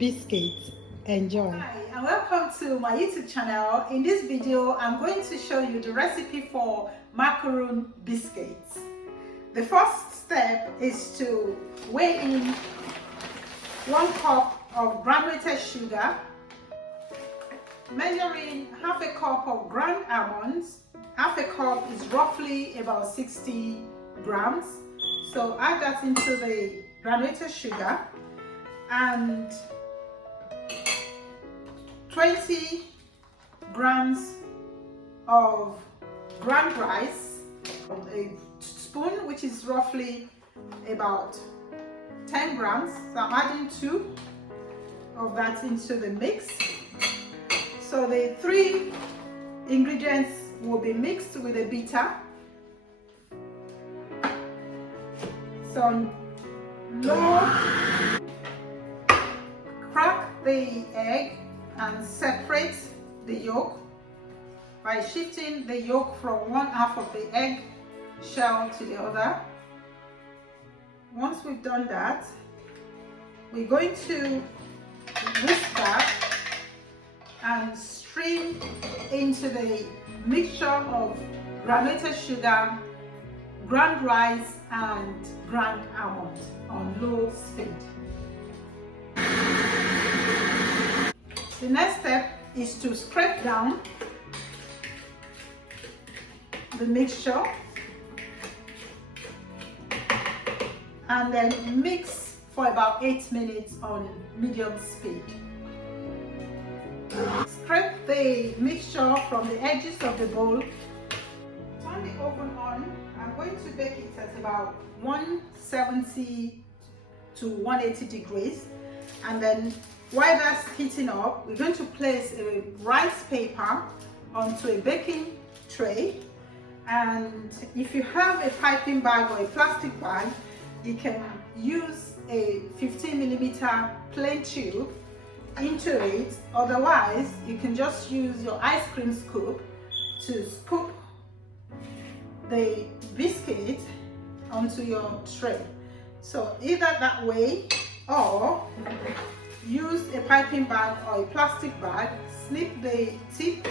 biscuits. Enjoy. Hi and welcome to my YouTube channel. In this video I'm going to show you the recipe for macaroon biscuits. The first step is to weigh in 1 cup of granulated sugar, measure in half a cup of ground almonds. Half a cup is roughly about 60 grams, so add that into the granulated sugar, and 20 grams of ground rice, a spoon, which is roughly about 10 grams. So I'm adding 2 of that into the mix. So the 3 ingredients will be mixed with a beater. So low, crack the egg and separate the yolk by shifting the yolk from one half of the egg shell to the other. Once we've done that, we're going to whisk that and stream into the mixture of granulated sugar, ground rice and ground almonds on low speed. The next step is to scrape down the mixture and then mix for about 8 minutes on medium speed. Scrape the mixture from the edges of the bowl. Turn the oven on. I'm going to bake it at about 170 to 180 degrees, and then while that's heating up, we're going to place a rice paper onto a baking tray, and if you have a piping bag or a plastic bag, you can use a 15mm plain tube into it. Otherwise, you can just use your ice cream scoop to scoop the biscuit onto your tray. So either that way, or use a piping bag or a plastic bag, snip the tip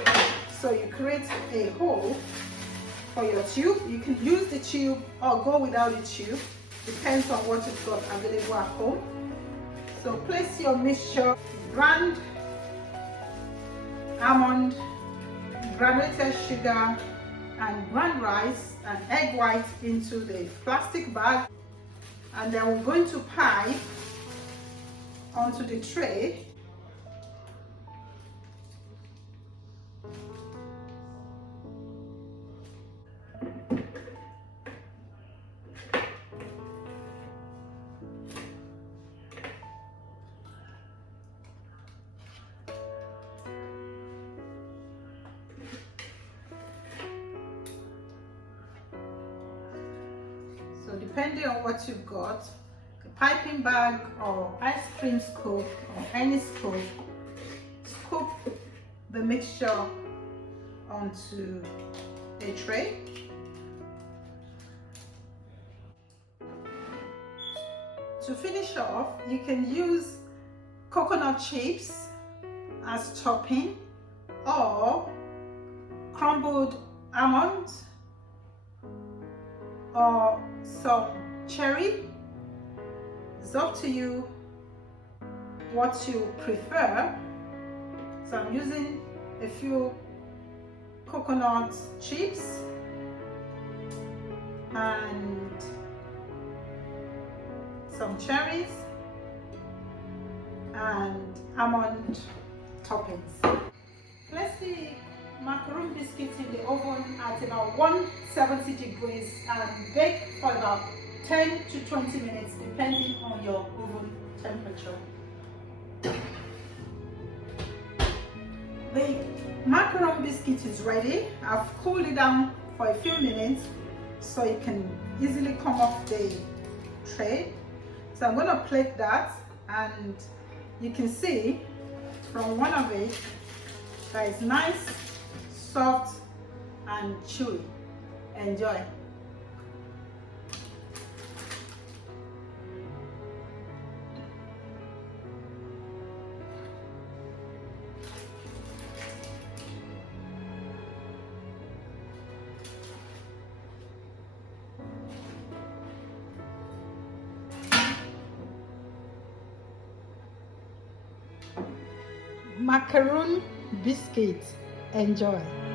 so you create a hole for your tube. You can use the tube or go without the tube, depends on what you've got available at home. So place your mixture, ground almond, granulated sugar and ground rice and egg white into the plastic bag, and then we're going to pipe onto the tray. So depending on what you've got, a piping bag or ice cream scoop or any scoop, scoop the mixture onto a tray. To finish off, you can use coconut chips as topping or crumbled almonds or some cherry. It's up to you what you prefer. So I'm using a few coconut chips and some cherries and almond toppings. Place the macaroon biscuits in the oven at about 170 degrees and bake for about 10 to 20 minutes depending on your oven temperature. The macaroon biscuit is ready. I've cooled it down for a few minutes so it can easily come off the tray. So I'm going to plate that, and you can see from one of it that it's nice, soft and chewy. Enjoy. macaroon biscuits. Enjoy.